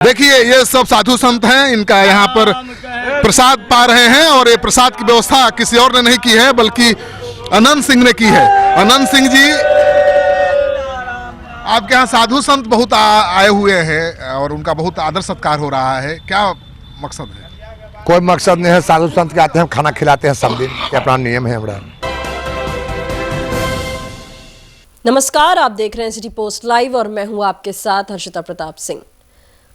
देखिए ये सब साधु संत हैं, इनका यहाँ पर प्रसाद पा रहे हैं और ये प्रसाद की व्यवस्था किसी और ने नहीं की है बल्कि अनंत सिंह ने की है। अनंत सिंह जी, आपके यहाँ साधु संत बहुत आए हुए हैं और उनका बहुत आदर सत्कार हो रहा है, क्या मकसद है? कोई मकसद नहीं है। साधु संत के आते हैं, खाना खिलाते हैं सब दिन, ये अपना नियम है हमारा। नमस्कार, आप देख रहे हैं सिटी पोस्ट लाइव और मैं हूं आपके साथ हर्षिता प्रताप सिंह।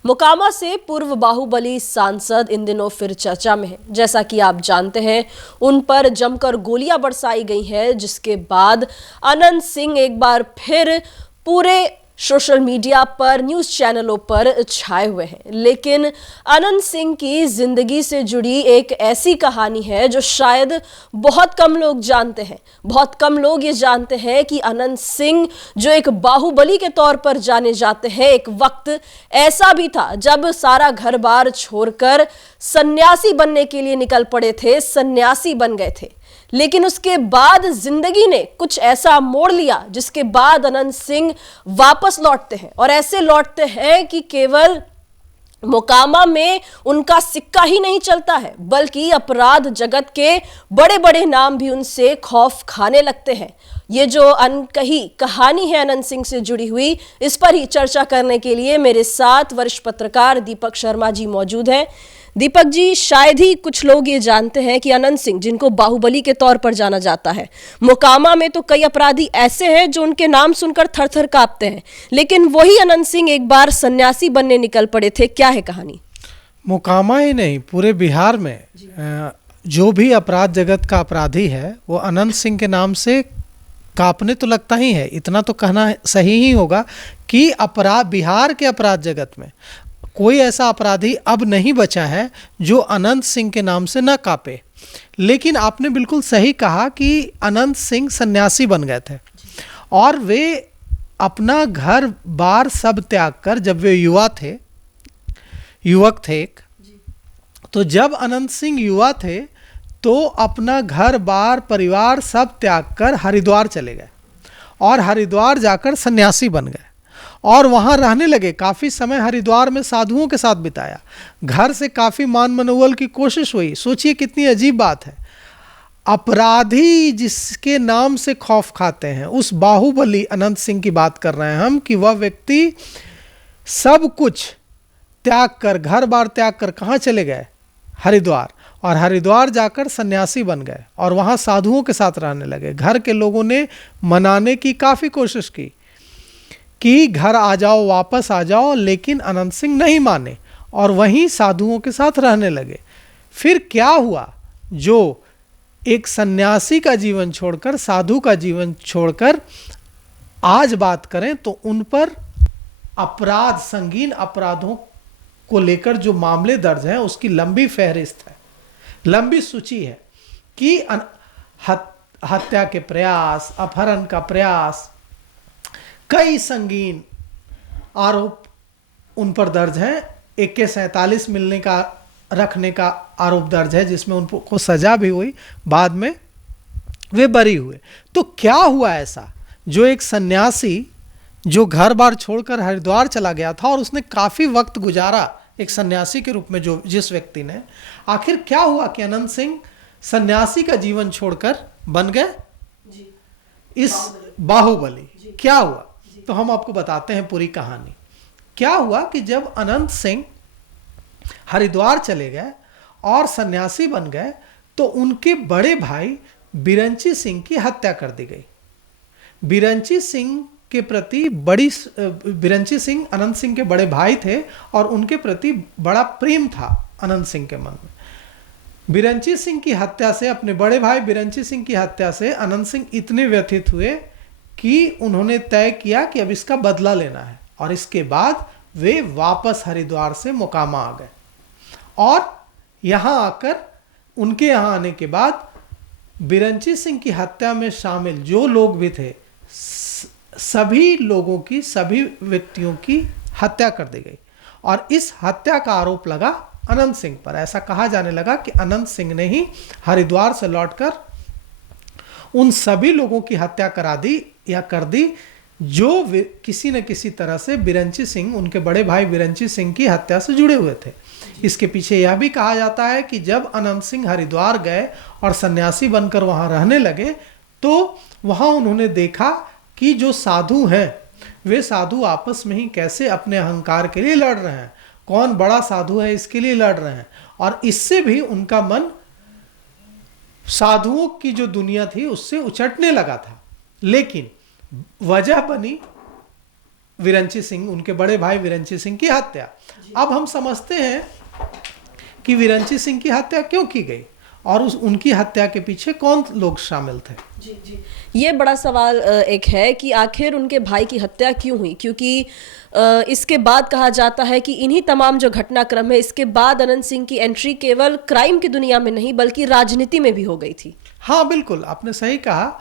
मोकामा से पूर्व बाहुबली सांसद इन दिनों फिर चर्चा में है। जैसा कि आप जानते हैं, उन पर जमकर गोलियां बरसाई गई हैं, जिसके बाद अनंत सिंह एक बार फिर पूरे सोशल मीडिया पर, न्यूज़ चैनलों पर छाए हुए हैं। लेकिन अनंत सिंह की जिंदगी से जुड़ी एक ऐसी कहानी है जो शायद बहुत कम लोग जानते हैं। बहुत कम लोग ये जानते हैं कि अनंत सिंह जो एक बाहुबली के तौर पर जाने जाते हैं, एक वक्त ऐसा भी था जब सारा घर बार छोड़कर सन्यासी बनने के लिए निकल पड़े थे, सन्यासी बन गए थे। लेकिन उसके बाद जिंदगी ने कुछ ऐसा मोड़ लिया जिसके बाद अनंत सिंह वापस लौटते हैं, और ऐसे लौटते हैं कि केवल मोकामा में उनका सिक्का ही नहीं चलता है, बल्कि अपराध जगत के बड़े बड़े नाम भी उनसे खौफ खाने लगते हैं। ये जो अनकही कहानी है अनंत सिंह से जुड़ी हुई, इस पर ही चर्चा करने के लिए मेरे साथ वरिष्ठ पत्रकार दीपक शर्मा जी मौजूद हैं। दीपक जी, शायद ही कुछ लोग ये जानते हैं कि अनंत सिंह, जिनको बाहुबली के तौर पर जाना जाता है, मोकामा में तो कई अपराधी ऐसे हैं जो उनके नाम सुनकर थर थर कांपते हैं, लेकिन वही अनंत सिंह एक बार सन्यासी बनने निकल पड़े थे। क्या है कहानी? मोकामा ही नहीं, पूरे बिहार में जो भी अपराध जगत का अपराधी है वो अनंत सिंह के नाम से कांपने तो लगता ही है। इतना तो कहना सही ही होगा कि अपराध, बिहार के अपराध जगत में कोई ऐसा अपराधी अब नहीं बचा है जो अनंत सिंह के नाम से न कांपे। लेकिन आपने बिल्कुल सही कहा कि अनंत सिंह सन्यासी बन गए थे और वे अपना घर बार सब त्याग कर, जब वे युवक थे तो जब अनंत सिंह युवा थे तो अपना घर बार परिवार सब त्याग कर हरिद्वार चले गए और हरिद्वार जाकर सन्यासी बन गए और वहाँ रहने लगे। काफ़ी समय हरिद्वार में साधुओं के साथ बिताया, घर से काफ़ी मान मनोवल की कोशिश हुई। सोचिए कितनी अजीब बात है, अपराधी जिसके नाम से खौफ खाते हैं, उस बाहुबली अनंत सिंह की बात कर रहे हैं हम, कि वह व्यक्ति सब कुछ त्याग कर, घर बार त्याग कर कहाँ चले गए? हरिद्वार। और हरिद्वार जाकर सन्यासी बन गए और वहाँ साधुओं के साथ रहने लगे। घर के लोगों ने मनाने की काफ़ी कोशिश की कि घर आ जाओ, वापस आ जाओ, लेकिन अनंत सिंह नहीं माने और वहीं साधुओं के साथ रहने लगे। फिर क्या हुआ, जो एक सन्यासी का जीवन छोड़कर, साधु का जीवन छोड़कर आज बात करें तो उन पर अपराध, संगीन अपराधों को लेकर जो मामले दर्ज हैं उसकी लंबी फहरिस्त है, लंबी सूची है कि हत्या के प्रयास, अपहरण का प्रयास, कई संगीन आरोप उन पर दर्ज हैं। AK-47 मिलने का, रखने का आरोप दर्ज है जिसमें उनको सजा भी हुई, बाद में वे बरी हुए। तो क्या हुआ ऐसा जो एक सन्यासी जो घर बार छोड़कर हरिद्वार चला गया था और उसने काफ़ी वक्त गुजारा एक सन्यासी के रूप में, जो जिस व्यक्ति ने, आखिर क्या हुआ कि अनंत सिंह सन्यासी का जीवन छोड़कर बन गए इस बाहुबली? क्या हुआ तो हम आपको बताते हैं पूरी कहानी। क्या हुआ कि जब अनंत सिंह हरिद्वार चले गए और सन्यासी बन गए तो उनके बड़े भाई बिरंची सिंह की हत्या कर दी गई। बिरंची सिंह के प्रति बिरंची सिंह अनंत सिंह के बड़े भाई थे और उनके प्रति बड़ा प्रेम था अनंत सिंह के मन में। बिरंची सिंह की हत्या से, अपने बड़े भाई बिरंची सिंह की हत्या से अनंत सिंह इतने व्यथित हुए कि उन्होंने तय किया कि अब इसका बदला लेना है, और इसके बाद वे वापस हरिद्वार से मोकामा आ गए। और यहाँ आकर, उनके यहाँ आने के बाद बिरंची सिंह की हत्या में शामिल जो लोग भी थे, सभी लोगों की, सभी व्यक्तियों की हत्या कर दी गई और इस हत्या का आरोप लगा अनंत सिंह पर। ऐसा कहा जाने लगा कि अनंत सिंह ने ही हरिद्वार से लौटकर उन सभी लोगों की हत्या करा दी या कर दी जो किसी न किसी तरह से बिरंची सिंह, उनके बड़े भाई बिरंची सिंह की हत्या से जुड़े हुए थे। इसके पीछे यह भी कहा जाता है कि जब अनंत सिंह हरिद्वार गए और सन्यासी बनकर वहां रहने लगे तो वहां उन्होंने देखा कि जो साधु हैं वे साधु आपस में ही कैसे अपने अहंकार के लिए लड़ रहे हैं, कौन बड़ा साधु है इसके लिए लड़ रहे हैं, और इससे भी उनका मन साधुओं की जो दुनिया थी उससे उचटने लगा था। लेकिन वजह बनी विरंची सिंह, उनके बड़े भाई विरंची सिंह की हत्या। अब हम समझते हैं कि विरंची सिंह की हत्या क्यों की गई और उनकी हत्या के पीछे कौन लोग शामिल थे। ये बड़ा सवाल एक है कि आखिर उनके भाई की हत्या क्यों हुई, क्योंकि इसके बाद कहा जाता है कि इन्हीं तमाम जो घटनाक्रम है इसके बाद अनंत सिंह की एंट्री केवल क्राइम की दुनिया में नहीं बल्कि राजनीति में भी हो गई थी। हाँ बिल्कुल, आपने सही कहा।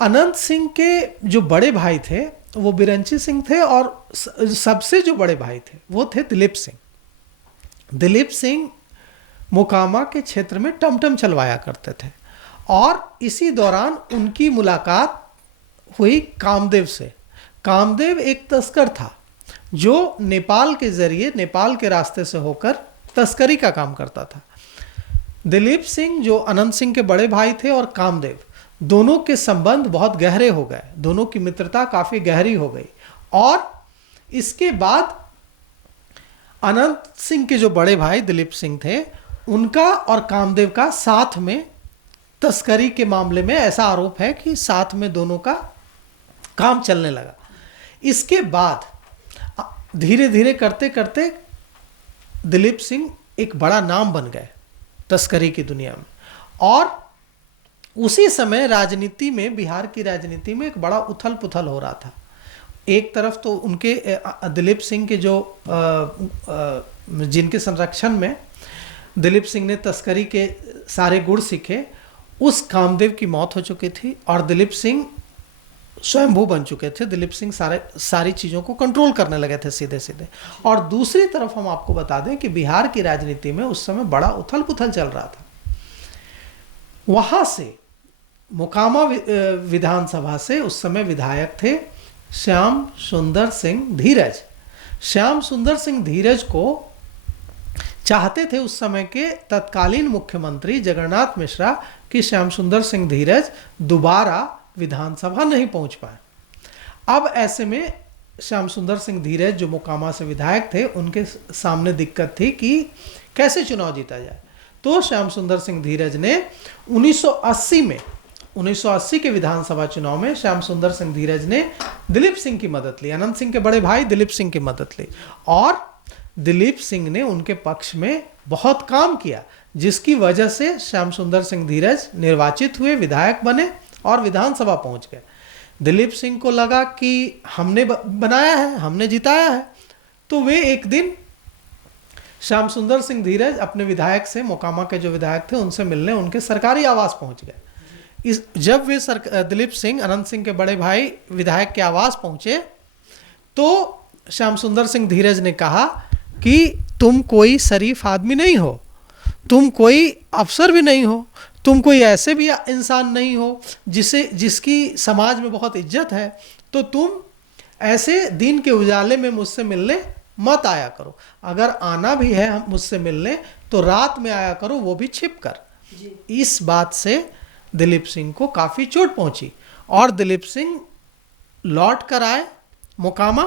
अनंत सिंह के जो बड़े भाई थे वो बिरंची सिंह थे और सबसे जो बड़े भाई थे वो थे दिलीप सिंह। दिलीप सिंह मोकामा के क्षेत्र में टमटम चलवाया करते थे और इसी दौरान उनकी मुलाकात हुई कामदेव से। कामदेव एक तस्कर था जो नेपाल के जरिए, नेपाल के रास्ते से होकर तस्करी का काम करता था। दिलीप सिंह जो अनंत सिंह के बड़े भाई थे और कामदेव, दोनों के संबंध बहुत गहरे हो गए, दोनों की मित्रता काफ़ी गहरी हो गई। और इसके बाद अनंत सिंह के जो बड़े भाई दिलीप सिंह थे उनका और कामदेव का साथ में तस्करी के मामले में ऐसा आरोप है कि साथ में दोनों का काम चलने लगा। इसके बाद धीरे धीरे करते करते दिलीप सिंह एक बड़ा नाम बन गए तस्करी की दुनिया में। और उसी समय राजनीति में, बिहार की राजनीति में एक बड़ा उथल पुथल हो रहा था। एक तरफ तो उनके दिलीप सिंह के जो जिनके संरक्षण में दिलीप सिंह ने तस्करी के सारे गुण सीखे, उस कामदेव की मौत हो चुकी थी और दिलीप सिंह स्वयंभू बन चुके थे। दिलीप सिंह सारी चीज़ों को कंट्रोल करने लगे थे सीधे सीधे। और दूसरी तरफ हम आपको बता दें कि बिहार की राजनीति में उस समय बड़ा उथल पुथल चल रहा था। वहाँ से मोकामा विधानसभा से उस समय विधायक थे श्याम सुंदर सिंह धीरज। श्याम सुंदर सिंह धीरज को चाहते थे उस समय के तत्कालीन मुख्यमंत्री जगन्नाथ मिश्रा कि श्याम सुंदर सिंह धीरज दोबारा विधानसभा नहीं पहुंच पाए। अब ऐसे में श्याम सुंदर सिंह धीरज जो मोकामा से विधायक थे, उनके सामने दिक्कत थी कि कैसे चुनाव जीता जाए। तो श्याम सुंदर सिंह धीरज ने 1980 के विधानसभा चुनाव में श्याम सुंदर सिंह धीरज ने दिलीप सिंह की मदद ली, अनंत सिंह के बड़े भाई दिलीप सिंह की मदद ली और दिलीप सिंह ने उनके पक्ष में बहुत काम किया, जिसकी वजह से श्याम सुंदर सिंह धीरज निर्वाचित हुए, विधायक बने और विधानसभा पहुंच गए। दिलीप सिंह को लगा कि हमने बनाया है, हमने जिताया है, तो वे एक दिन श्याम सुंदर सिंह धीरज अपने विधायक से, मोकामा के जो विधायक थे उनसे मिलने उनके सरकारी आवास पहुंच गए। जब वे दिलीप सिंह, अनंत सिंह के बड़े भाई, विधायक के आवास पहुंचे तो श्याम सुंदर सिंह धीरज ने कहा कि तुम कोई शरीफ आदमी नहीं हो, तुम कोई अफसर भी नहीं हो, तुम कोई ऐसे भी इंसान नहीं हो जिसकी समाज में बहुत इज्जत है, तो तुम ऐसे दिन के उजाले में मुझसे मिलने मत आया करो। अगर आना भी है मुझसे मिलने तो रात में आया करो, वो भी छिप कर। इस बात से दिलीप सिंह को काफ़ी चोट पहुंची और दिलीप सिंह लौट कर आए मोकामा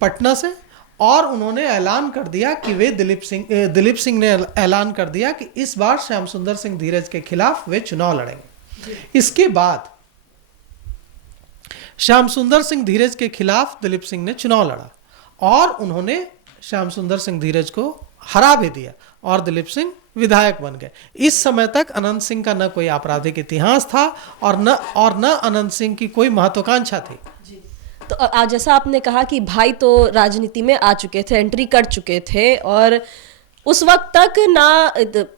पटना से और उन्होंने ऐलान कर दिया कि वे दिलीप सिंह ने ऐलान कर दिया कि इस बार श्याम सुंदर सिंह धीरज के खिलाफ वे चुनाव लड़ेंगे। इसके बाद श्याम सुंदर सिंह धीरज के खिलाफ दिलीप सिंह ने चुनाव लड़ा और उन्होंने श्याम सुंदर सिंह धीरज को हरा भी दिया और दिलीप सिंह विधायक बन गए। इस समय तक अनंत सिंह का न कोई आपराधिक इतिहास था और न अनंत सिंह की कोई महत्वाकांक्षा थी। तो आज जैसा आपने कहा कि भाई तो राजनीति में आ चुके थे, एंट्री कर चुके थे और उस वक्त तक ना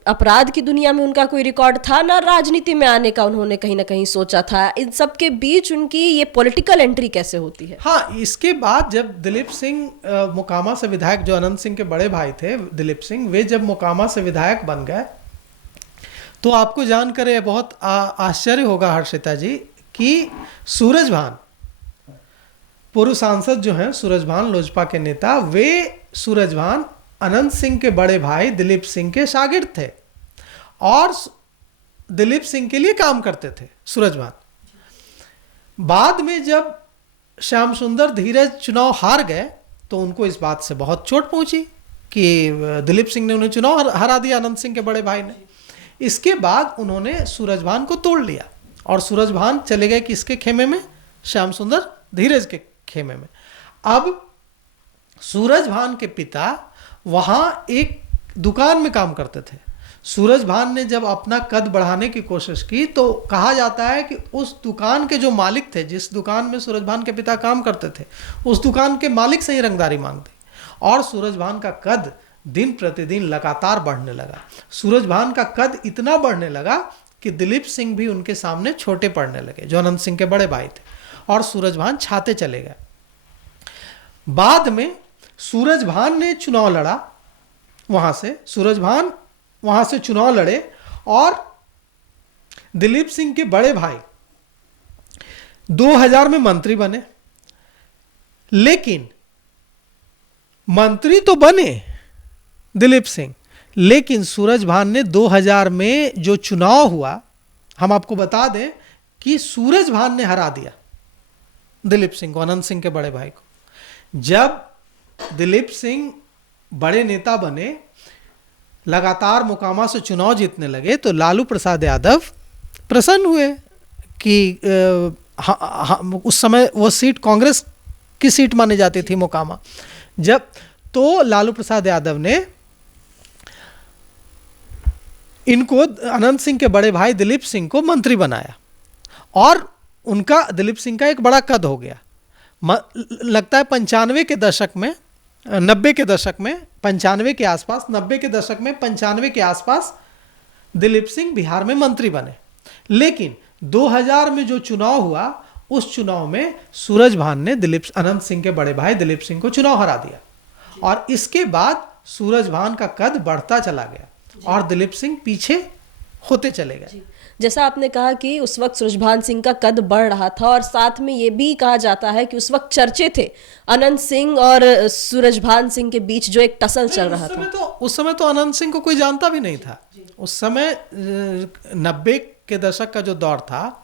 अपराध की दुनिया में उनका कोई रिकॉर्ड था, ना राजनीति में आने का उन्होंने कहीं ना कहीं सोचा था। इन सब के बीच उनकी ये पॉलिटिकल एंट्री कैसे होती है? हाँ, इसके बाद जब दिलीप सिंह मोकामा से विधायक, जो अनंत सिंह के बड़े भाई थे दिलीप सिंह, वे जब मोकामा से विधायक बन गए तो आपको जानकर ये बहुत आश्चर्य होगा हर्षिता जी कि सूरजभान पूर्व सांसद जो हैं सूरजभान लोजपा के नेता, वे सूरजभान अनंत सिंह के बड़े भाई दिलीप सिंह के शागिर्द थे और दिलीप सिंह के लिए काम करते थे सूरजभान। बाद में जब श्याम सुंदर धीरज चुनाव हार गए तो उनको इस बात से बहुत चोट पहुंची कि दिलीप सिंह ने उन्हें चुनाव हरा दिया, अनंत सिंह के बड़े भाई ने। इसके बाद उन्होंने सूरजभान को तोड़ लिया और सूरजभान चले गए किसके खेमे में? श्याम सुंदर धीरज के खेमे में। अब सूरजभान के पिता वहां एक दुकान में काम करते थे। सूरजभान ने जब अपना कद बढ़ाने की कोशिश की तो कहा जाता है कि उस दुकान के जो मालिक थे, जिस दुकान में सूरजभान के पिता काम करते थे, उस दुकान के मालिक से ही रंगदारी मांगते और सूरजभान का कद दिन प्रतिदिन लगातार बढ़ने लगा। सूरजभान का कद इतना बढ़ने लगा कि दिलीप सिंह भी उनके सामने छोटे पड़ने लगे, जो अनंत सिंह के बड़े भाई थे, और सूरजभान छाते चले गए। बाद में सूरजभान ने चुनाव लड़ा, सूरजभान वहां से चुनाव लड़े और दिलीप सिंह के बड़े भाई 2000 में मंत्री बने। लेकिन मंत्री तो बने दिलीप सिंह, लेकिन सूरजभान ने 2000 में जो चुनाव हुआ, हम आपको बता दें कि सूरजभान ने हरा दिया दिलीप सिंह को, अनंत सिंह के बड़े भाई को। जब दिलीप सिंह बड़े नेता बने, लगातार मोकामा से चुनाव जीतने लगे, तो लालू प्रसाद यादव प्रसन्न हुए कि उस समय वो सीट कांग्रेस की सीट मानी जाती थी मोकामा। जब तो लालू प्रसाद यादव ने इनको, अनंत सिंह के बड़े भाई दिलीप सिंह को मंत्री बनाया और उनका, दिलीप सिंह का एक बड़ा कद हो गया। लगता है 95 के दशक में, 90 के दशक में, 95 के आसपास, 90 के दशक में 95 के आसपास दिलीप सिंह बिहार में मंत्री बने। लेकिन 2000 में जो चुनाव हुआ, उस चुनाव में सूरजभान ने अनंत सिंह के बड़े भाई दिलीप सिंह को चुनाव हरा दिया और इसके बाद सूरजभान का कद बढ़ता चला गया और दिलीप सिंह पीछे होते चले गए। जैसा आपने कहा कि उस वक्त सूरजभान सिंह का कद बढ़ रहा था और साथ में ये भी कहा जाता है कि उस वक्त चर्चे थे अनंत सिंह और सूरजभान सिंह के बीच जो एक टसल चल रहा था। उस समय तो अनंत सिंह को कोई जानता भी नहीं था। उस समय 90 के दशक का जो दौर था,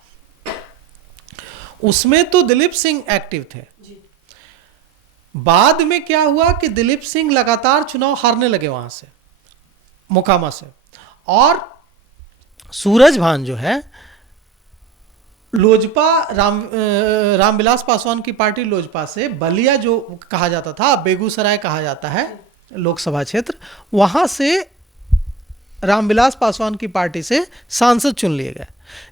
उसमें तो दिलीप सिंह एक्टिव थे। बाद में क्या हुआ कि दिलीप सिंह लगातार चुनाव हारने लगे वहां से, मोकामा से, और सूरजभान जो है लोजपा, रामविलास पासवान की पार्टी लोजपा से बलिया जो कहा जाता था, बेगूसराय कहा जाता है लोकसभा क्षेत्र, वहां से रामविलास पासवान की पार्टी से सांसद चुन लिए गए।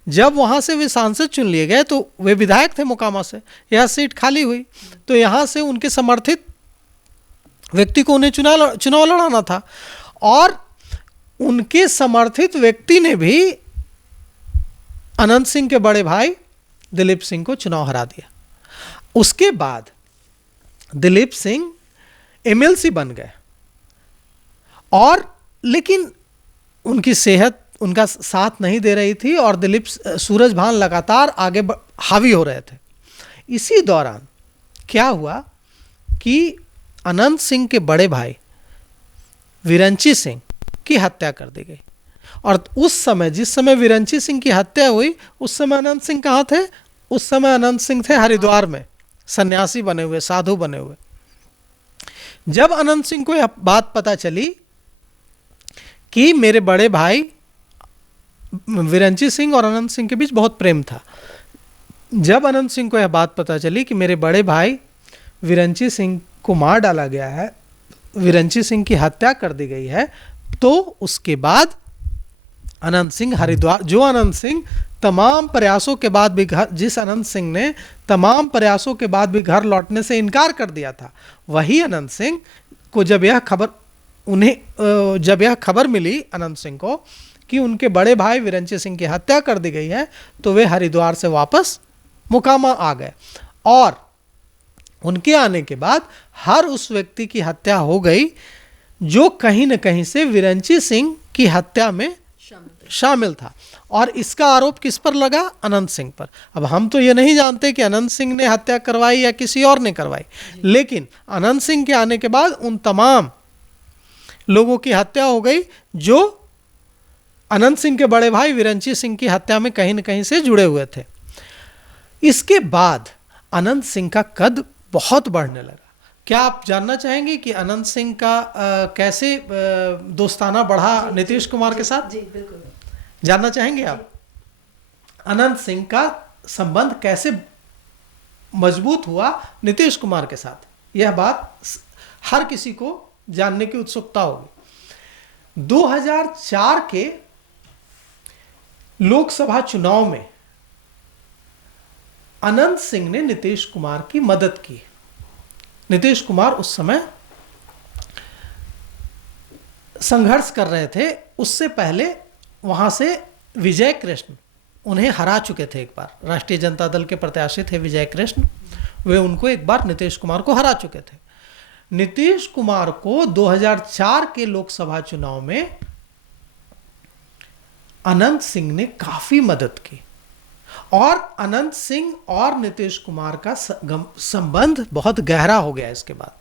जब वहां से वे सांसद चुन लिए गए तो वे विधायक थे मोकामा से, यह सीट खाली हुई तो यहां से उनके समर्थित व्यक्ति को उन्हें चुनाव लड़ाना था और उनके समर्थित व्यक्ति ने भी अनंत सिंह के बड़े भाई दिलीप सिंह को चुनाव हरा दिया। उसके बाद दिलीप सिंह एमएलसी बन गए और लेकिन उनकी सेहत उनका साथ नहीं दे रही थी और सूरजभान लगातार आगे हावी हो रहे थे। इसी दौरान क्या हुआ कि अनंत सिंह के बड़े भाई विरंची सिंह की हत्या कर दी गई और उस समय, जिस समय विरंची सिंह की हत्या हुई, उस समय अनंत सिंह कहाँ थे? उस समय अनंत सिंह थे हरिद्वार में, सन्यासी बने हुए, साधु बने हुए। जब अनंत सिंह को यह बात पता चली कि मेरे बड़े भाई विरंची सिंह और अनंत सिंह के बीच बहुत प्रेम था, जब अनंत सिंह को यह बात पता चली कि मेरे बड़े भाई विरंची सिंह को मार डाला गया है, विरंची सिंह की हत्या कर दी गई है, तो उसके बाद अनंत सिंह हरिद्वार, जो अनंत सिंह तमाम प्रयासों के बाद भी जिस अनंत सिंह ने तमाम प्रयासों के बाद भी घर लौटने से इनकार कर दिया था, वही अनंत सिंह को जब यह खबर मिली अनंत सिंह को कि उनके बड़े भाई विरंची सिंह की हत्या कर दी गई है, तो वे हरिद्वार से वापस मोकामा आ गए और उनके आने के बाद हर उस व्यक्ति की हत्या हो गई जो कहीं न कहीं से विरंची सिंह की हत्या में शामिल था। और इसका आरोप किस पर लगा? अनंत सिंह पर। अब हम तो ये नहीं जानते कि अनंत सिंह ने हत्या करवाई या किसी और ने करवाई, लेकिन अनंत सिंह के आने के बाद उन तमाम लोगों की हत्या हो गई जो अनंत सिंह के बड़े भाई विरंची सिंह की हत्या में कहीं न कहीं से जुड़े हुए थे। इसके बाद अनंत सिंह का कद बहुत बढ़ने लगा। क्या आप जानना चाहेंगे कि अनंत सिंह का कैसे दोस्ताना बढ़ा नीतीश कुमार के साथ? जी बिल्कुल जानना चाहेंगे आप? अनंत सिंह का संबंध कैसे मजबूत हुआ नीतीश कुमार के साथ, यह बात हर किसी को जानने की उत्सुकता होगी। 2004 के लोकसभा चुनाव में अनंत सिंह ने नीतीश कुमार की मदद की। नीतीश कुमार उस समय संघर्ष कर रहे थे। उससे पहले वहां से विजय कृष्ण उन्हें हरा चुके थे। एक बार राष्ट्रीय जनता दल के प्रत्याशी थे विजय कृष्ण, वे उनको एक बार नीतीश कुमार को हरा चुके थे। नीतीश कुमार को 2004 के लोकसभा चुनाव में अनंत सिंह ने काफी मदद की और अनंत सिंह और नीतीश कुमार का संबंध बहुत गहरा हो गया। इसके बाद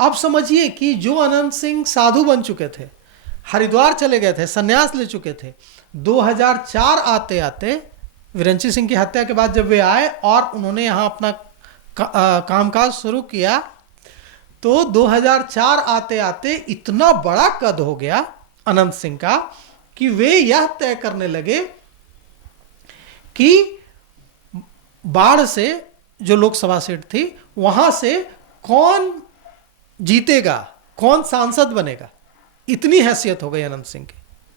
आप समझिए कि जो अनंत सिंह साधु बन चुके थे, हरिद्वार चले गए थे, संन्यास ले चुके थे, 2004 आते आते विरंची सिंह की हत्या के बाद जब वे आए और उन्होंने यहाँ अपना कामकाज शुरू किया, तो 2004 आते आते इतना बड़ा कद हो गया अनंत सिंह का कि वे यह तय करने लगे कि बाढ़ से जो लोकसभा सीट थी वहां से कौन जीतेगा, कौन सांसद बनेगा। इतनी हैसियत हो गई अनंत सिंह की।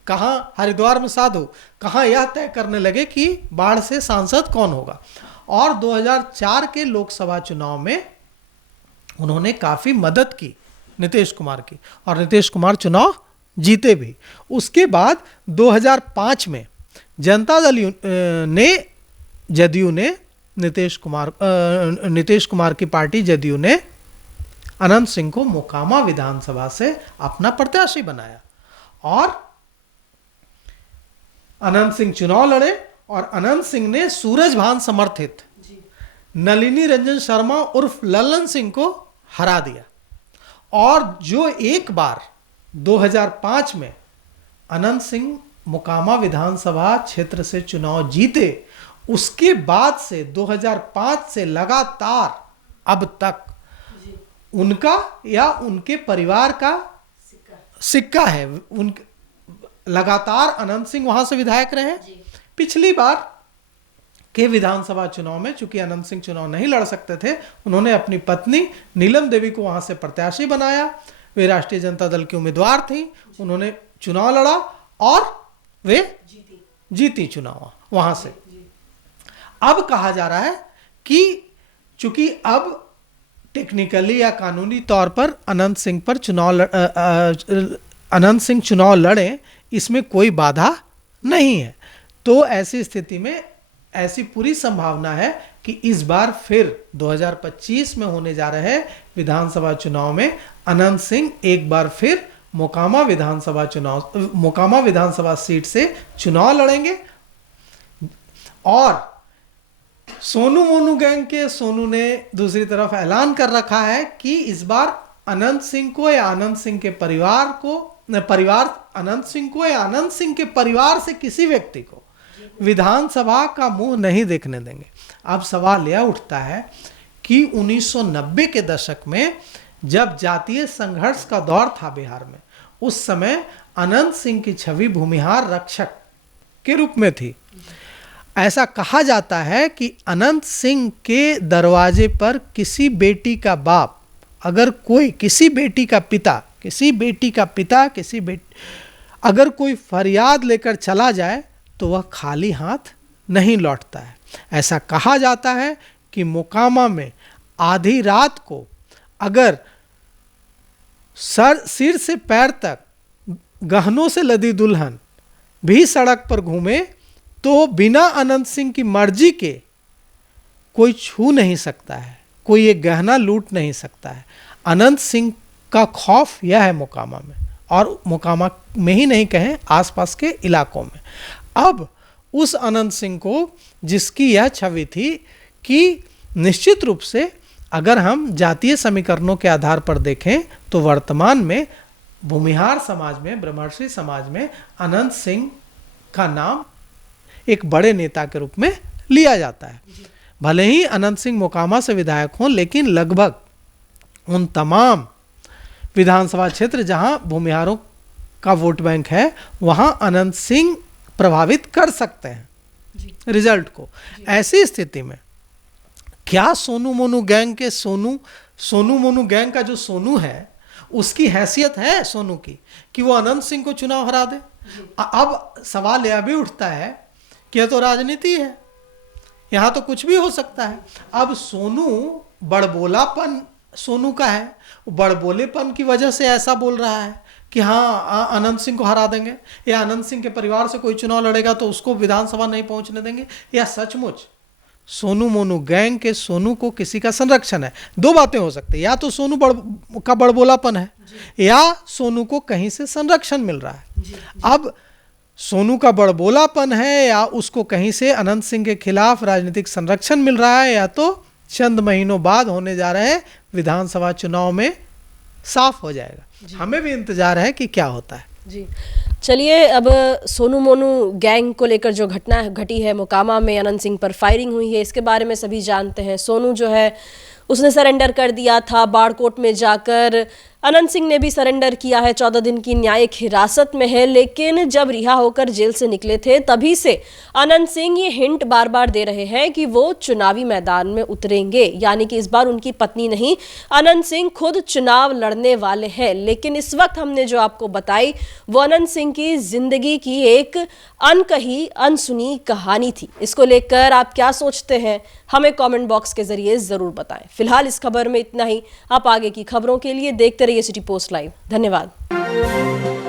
कहां हरिद्वार में साधु, कहां यह तय करने लगे कि बाढ़ से सांसद कौन होगा। और 2004 के लोकसभा चुनाव में उन्होंने काफी मदद की नीतीश कुमार की और नीतीश कुमार चुनाव जीते भी। उसके बाद 2005 में जनता दल ने, जदयू ने, नीतीश कुमार की पार्टी जदयू ने अनंत सिंह को मोकामा विधानसभा से अपना प्रत्याशी बनाया और अनंत सिंह चुनाव लड़े और अनंत सिंह ने सूरजभान समर्थित नलिनी रंजन शर्मा उर्फ लल्लन सिंह को हरा दिया। और जो एक बार 2005 में अनंत सिंह मोकामा विधानसभा क्षेत्र से चुनाव जीते, उसके बाद से 2005 से लगातार अब तक उनका या उनके परिवार का सिक्का है। उनके लगातार अनंत सिंह वहां से विधायक रहे। पिछली बार के विधानसभा चुनाव में चूंकि अनंत सिंह चुनाव नहीं लड़ सकते थे, उन्होंने अपनी पत्नी नीलम देवी को वहां से प्रत्याशी बनाया। वे राष्ट्रीय जनता दल की उम्मीदवार थी, उन्होंने चुनाव लड़ा और वे जीती चुनाव वहां से। अब कहा जा रहा है कि चूंकि अब टेक्निकली या कानूनी तौर पर अनंत सिंह चुनाव लड़े, इसमें कोई बाधा नहीं है, तो ऐसी स्थिति में ऐसी पूरी संभावना है कि इस बार फिर 2025 में होने जा रहे विधानसभा चुनाव में अनंत सिंह एक बार फिर मोकामा विधानसभा सीट से चुनाव लड़ेंगे। और सोनू मोनू गैंग के सोनू ने दूसरी तरफ ऐलान कर रखा है कि इस बार अनंत सिंह को या अनंत सिंह के अनंत सिंह के परिवार से किसी व्यक्ति को विधानसभा का मुंह नहीं देखने देंगे। अब सवाल यह उठता है कि 1990 के दशक में जब जातीय संघर्ष का दौर था बिहार में, उस समय अनंत सिंह की छवि भूमिहार रक्षक के रूप में थी। ऐसा कहा जाता है कि अनंत सिंह के दरवाजे पर किसी बेटी का बाप, अगर कोई किसी बेटी का पिता अगर कोई फरियाद लेकर चला जाए तो वह खाली हाथ नहीं लौटता है। ऐसा कहा जाता है कि मोकामा में आधी रात को अगर सिर से पैर तक गहनों से लदी दुल्हन भी सड़क पर घूमे तो बिना अनंत सिंह की मर्जी के कोई छू नहीं सकता है, कोई एक गहना लूट नहीं सकता है। अनंत सिंह का खौफ यह है मोकामा में, और मोकामा में ही नहीं कहें, आसपास के इलाकों में। अब उस अनंत सिंह को, जिसकी यह छवि थी कि निश्चित रूप से अगर हम जातीय समीकरणों के आधार पर देखें तो वर्तमान में भूमिहार समाज में, ब्रह्मर्षि समाज में अनंत सिंह का नाम एक बड़े नेता के रूप में लिया जाता है। भले ही अनंत सिंह मोकामा से विधायक हों, लेकिन लगभग उन तमाम विधानसभा क्षेत्र जहां भूमिहारों का वोट बैंक है वहां अनंत सिंह प्रभावित कर सकते हैं रिजल्ट को। ऐसी स्थिति में क्या सोनू मोनू गैंग के सोनू मोनू गैंग का जो सोनू है, उसकी हैसियत है सोनू की कि वो अनंत सिंह को चुनाव हरा दे? अब सवाल यह भी उठता है कि यह तो राजनीति है, यहां तो कुछ भी हो सकता है। अब सोनू बड़बोलापन सोनू का है, बड़बोलेपन की वजह से ऐसा बोल रहा है कि हाँ अनंत सिंह को हरा देंगे, या अनंत सिंह के परिवार से कोई चुनाव लड़ेगा तो उसको विधानसभा नहीं पहुंचने देंगे, या सचमुच सोनू मोनू गैंग के सोनू को किसी का संरक्षण है? दो बातें हो सकती है, या तो सोनू का बड़बोलापन है या सोनू को कहीं से संरक्षण मिल रहा है। अब सोनू का बड़बोलापन है या उसको कहीं से अनंत सिंह के खिलाफ राजनीतिक संरक्षण मिल रहा है, या तो चंद महीनों बाद होने जा रहे हैं विधानसभा चुनाव में साफ हो जाएगा। हमें भी इंतजार है कि क्या होता है। जी चलिए, अब सोनू मोनू गैंग को लेकर जो घटना घटी है, मोकामा में अनंत सिंह पर फायरिंग हुई है, इसके बारे में सभी जानते हैं। सोनू जो है उसने सरेंडर कर दिया था बाड़कोट में जाकर। अनंत सिंह ने भी सरेंडर किया है, 14 दिन की न्यायिक हिरासत में है। लेकिन जब रिहा होकर जेल से निकले थे तभी से अनंत सिंह ये हिंट बार बार दे रहे हैं कि वो चुनावी मैदान में उतरेंगे, यानी कि इस बार उनकी पत्नी नहीं, अनंत सिंह खुद चुनाव लड़ने वाले हैं। लेकिन इस वक्त हमने जो आपको बताई वो अनंत सिंह की जिंदगी की एक अनकही अनसुनी कहानी थी। इसको लेकर आप क्या सोचते हैं, हमें कमेंट बॉक्स के जरिए जरूर बताएं। फिलहाल इस खबर में इतना ही। आप आगे की खबरों के लिए देखते रहिए सिटी पोस्ट लाइव। धन्यवाद।